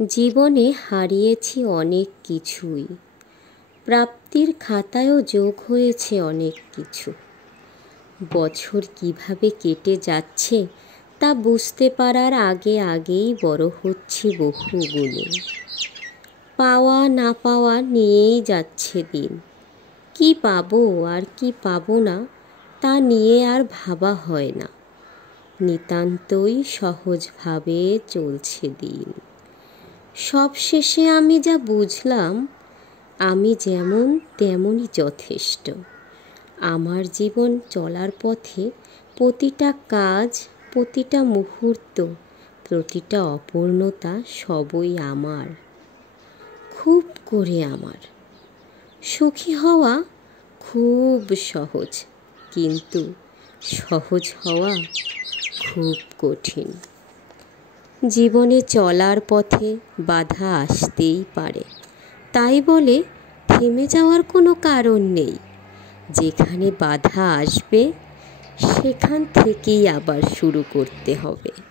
জীবনে হারিয়েছি অনেক কিছুই, প্রাপ্তির খাতায়ও যোগ হয়েছে অনেক কিছু। বছর কিভাবে কেটে যাচ্ছে তা বুঝতে পারার আগেই বড় হচ্ছি বহু গুণে। পাওয়া না পাওয়া নিয়েই যাচ্ছে দিন, কি পাবো আর কি পাবো না তা নিয়ে আর ভাবা হয় না। নিতান্তই সহজভাবে চলছে দিন। সবশেষে আমি যা বুঝলাম, আমি যেমন তেমনই যথেষ্ট। আমার জীবন চলার পথে প্রতিটা কাজ, প্রতিটা মুহূর্ত, প্রতিটা অপূর্ণতা সবই আমার, খুব করে আমার। সুখী হওয়া খুব সহজ, কিন্তু সহজ হওয়া খুব কঠিন। জীবনে চলার পথে বাধা আসতেই পারে, তাই বলে থেমে যাওয়ার কোনো কারণ নেই। যেখানে বাধা আসবে সেখান থেকেই আবার শুরু করতে হবে।